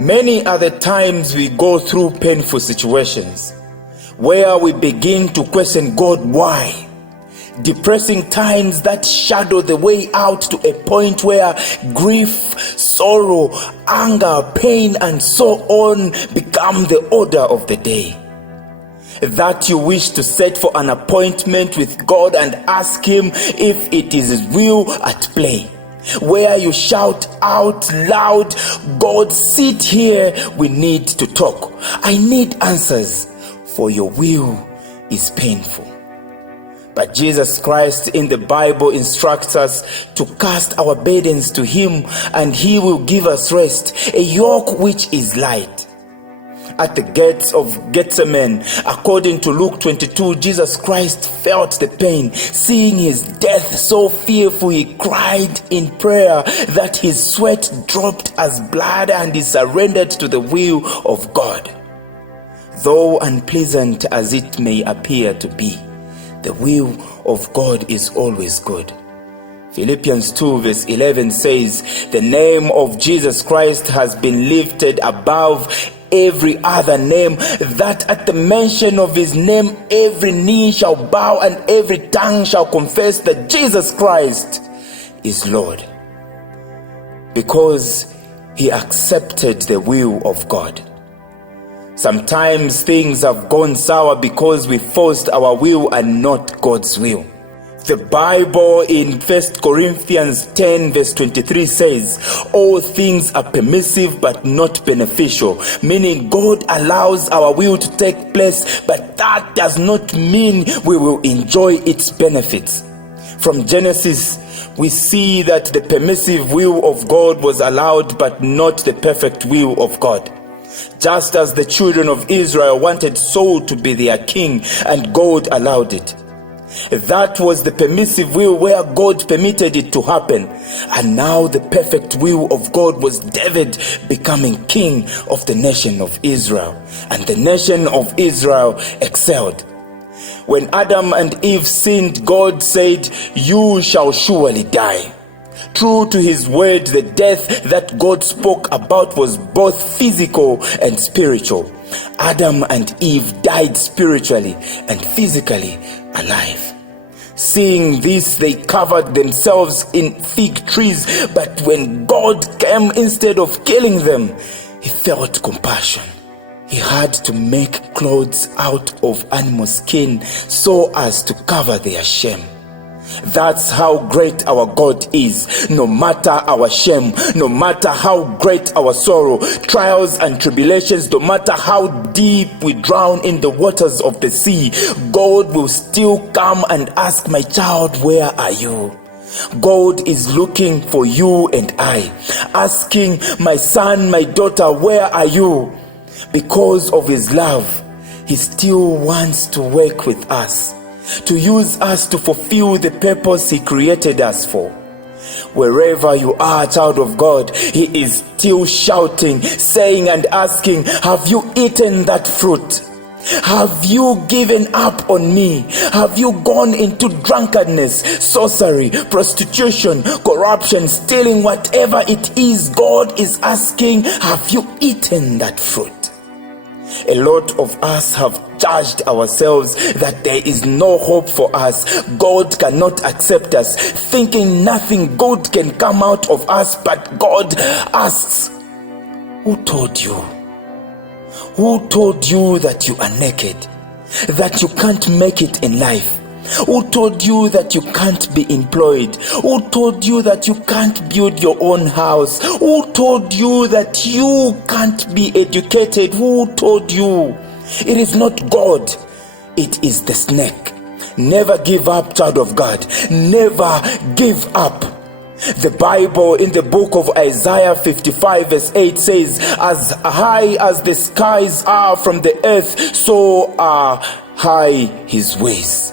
Many are the times we go through painful situations where we begin to question God why. Depressing times that shadow the way out to a point where grief, sorrow, anger, pain, and so on become the order of the day. That you wish to set for an appointment with God and ask Him if it is His will at play. Where you shout out loud, God, sit here, we need to talk. I need answers, for your will is painful. But Jesus Christ in the Bible instructs us to cast our burdens to Him, and He will give us rest, a yoke which is light. At the gates of Gethsemane, according to Luke 22, Jesus Christ felt the pain. Seeing His death so fearful, He cried in prayer that His sweat dropped as blood, and He surrendered to the will of God. Though unpleasant as it may appear to be, the will of God is always good. Philippians 2 verse 11 says, "The name of Jesus Christ has been lifted above every other name, that at the mention of His name every knee shall bow and every tongue shall confess that Jesus Christ is Lord." Because He accepted the will of God. Sometimes things have gone sour because we forced our will and not God's will. The Bible in 1 Corinthians 10 verse 23 says, "All things are permissive but not beneficial," meaning God allows our will to take place, but that does not mean we will enjoy its benefits. From Genesis, we see that the permissive will of God was allowed, but not the perfect will of God. Just as the children of Israel wanted Saul to be their king, and God allowed it. That was the permissive will where God permitted it to happen. And now the perfect will of God was David becoming king of the nation of Israel. And the nation of Israel excelled. When Adam and Eve sinned, God said, "You shall surely die." True to His word, the death that God spoke about was both physical and spiritual. Adam and Eve died spiritually and physically alive. Seeing this, they covered themselves in fig trees, but when God came, instead of killing them, He felt compassion. He had to make clothes out of animal skin so as to cover their shame. That's how great our God is. No matter our shame, no matter how great our sorrow, trials and tribulations, no matter how deep we drown in the waters of the sea, God will still come and ask, "My child, where are you?" God is looking for you and I, asking, "My son, my daughter, where are you?" Because of His love, He still wants to work with us, to use us to fulfill the purpose He created us for. Wherever you are, child of God, He is still shouting, saying and asking, "Have you eaten that fruit? Have you given up on me? Have you gone into drunkenness, sorcery, prostitution, corruption, stealing?" Whatever it is, God is asking, have you eaten that fruit? A lot of us have judged ourselves that there is no hope for us. God cannot accept us, thinking nothing good can come out of us. But God asks, who told you? Who told you that you are naked? That you can't make it in life? Who told you that you can't be employed? Who told you that you can't build your own house? Who told you that you can't be educated? Who told you? It is not God, it is the snake. Never give up, child of God. Never give up. The Bible in the book of Isaiah 55 verse 8 says, "As high as the skies are from the earth, so are high His ways."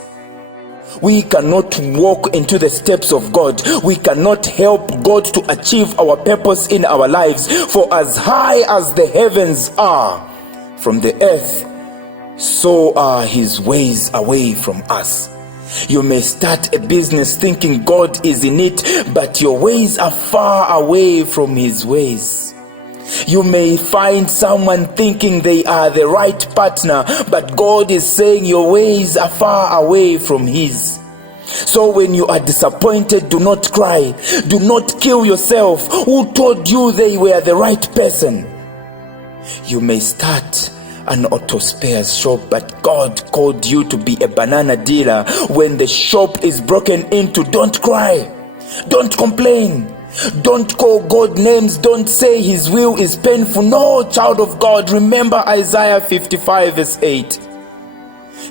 We cannot walk into the steps of God. We cannot help God to achieve our purpose in our lives. For as high as the heavens are from the earth, so are His ways away from us. You may start a business thinking God is in it, but your ways are far away from His ways. You may find someone thinking they are the right partner, but God is saying your ways are far away from His. So when you are disappointed, do not cry. Do not kill yourself. Who told you they were the right person? You may start an auto spares shop, but God called you to be a banana dealer. When the shop is broken into, don't cry. Don't complain. Don't call God names. Don't say His will is painful. No, child of God, remember Isaiah 55 verse 8.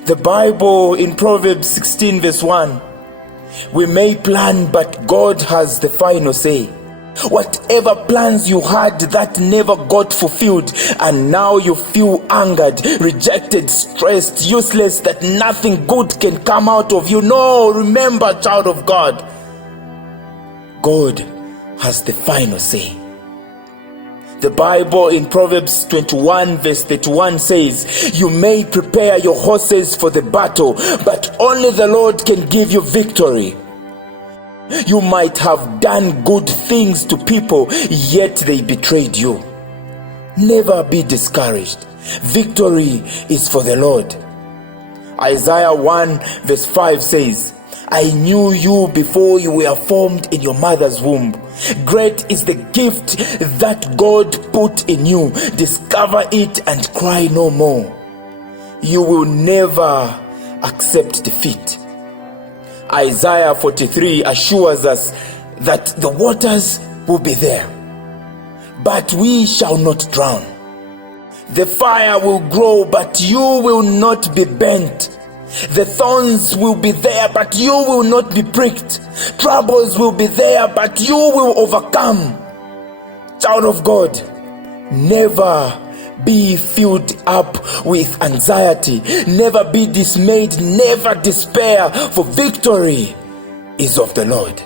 The Bible in Proverbs 16 verse 1. We may plan, but God has the final say. Whatever plans you had that never got fulfilled, and now you feel angered, rejected, stressed, useless, that nothing good can come out of you. No, remember, child of God, God has the final say. The Bible in Proverbs 21 verse 31 says, you may prepare your horses for the battle, but only the Lord can give you victory. You might have done good things to people, yet they betrayed you. Never be discouraged. Victory is for the Lord. Isaiah 1 verse 5 says, I knew you before you were formed in your mother's womb. Great is the gift that God put in you. Discover it and cry no more. You will never accept defeat. Isaiah 43 assures us that the waters will be there, but we shall not drown. The fire will grow, but you will not be burnt. The thorns will be there, but you will not be pricked. Troubles will be there, but you will overcome. Child of God, never be filled up with anxiety. Never be dismayed. Never despair, for victory is of the Lord.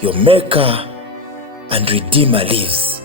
Your Maker and Redeemer lives.